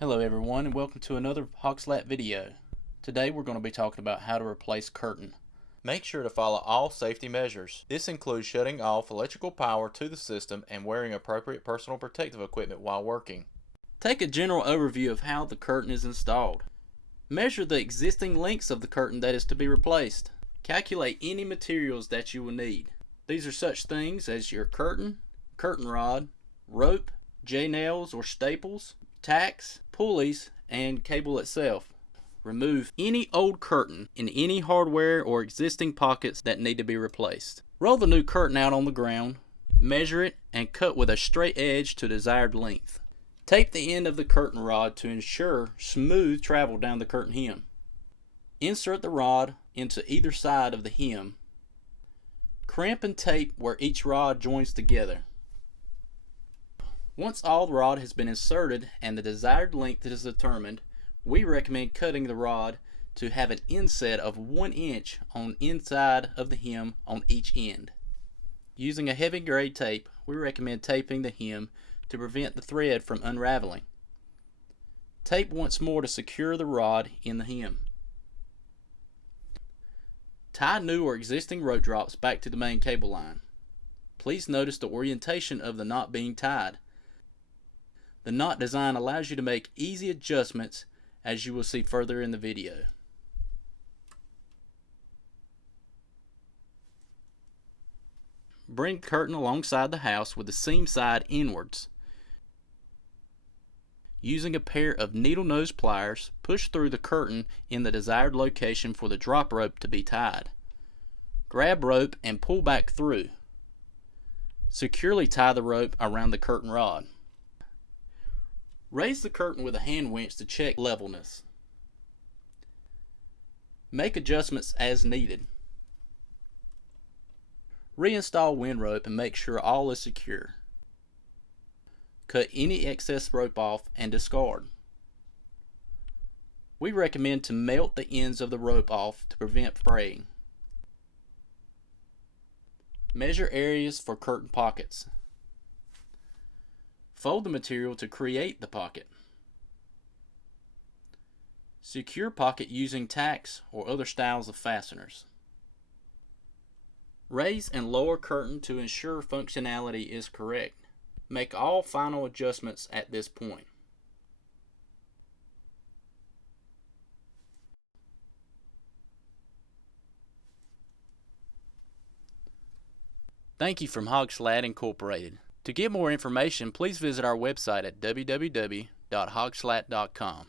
Hello everyone and welcome to another Hogslat video. Today we're going to be talking about how to replace curtain. Make sure to follow all safety measures. This includes shutting off electrical power to the system and wearing appropriate personal protective equipment while working. Take a general overview of how the curtain is installed. Measure the existing lengths of the curtain that is to be replaced. Calculate any materials that you will need. These are such things as your curtain rod, rope, J-nails or staples, tacks, pulleys, and cable itself. Remove any old curtain in any hardware or existing pockets that need to be replaced. Roll the new curtain out on the ground, measure it, and cut with a straight edge to desired length. Tape the end of the curtain rod to ensure smooth travel down the curtain hem. Insert the rod into either side of the hem. Crimp and tape where each rod joins together. Once all the rod has been inserted and the desired length is determined, we recommend cutting the rod to have an inset of 1 inch on inside of the hem on each end. Using a heavy grade tape, we recommend taping the hem to prevent the thread from unraveling. Tape once more to secure the rod in the hem. Tie new or existing rope drops back to the main cable line. Please notice the orientation of the knot being tied. The knot design allows you to make easy adjustments, as you will see further in the video. Bring the curtain alongside the house with the seam side inwards. Using a pair of needle nose pliers, push through the curtain in the desired location for the drop rope to be tied. Grab rope and pull back through. Securely tie the rope around the curtain rod. Raise the curtain with a hand winch to check levelness. Make adjustments as needed. Reinstall wind rope and make sure all is secure. Cut any excess rope off and discard. We recommend to melt the ends of the rope off to prevent fraying. Measure areas for curtain pockets. Fold the material to create the pocket. Secure pocket using tacks or other styles of fasteners. Raise and lower curtain to ensure functionality is correct. Make all final adjustments at this point. Thank you from Hogslat Incorporated. To get more information, please visit our website at www.hogslat.com.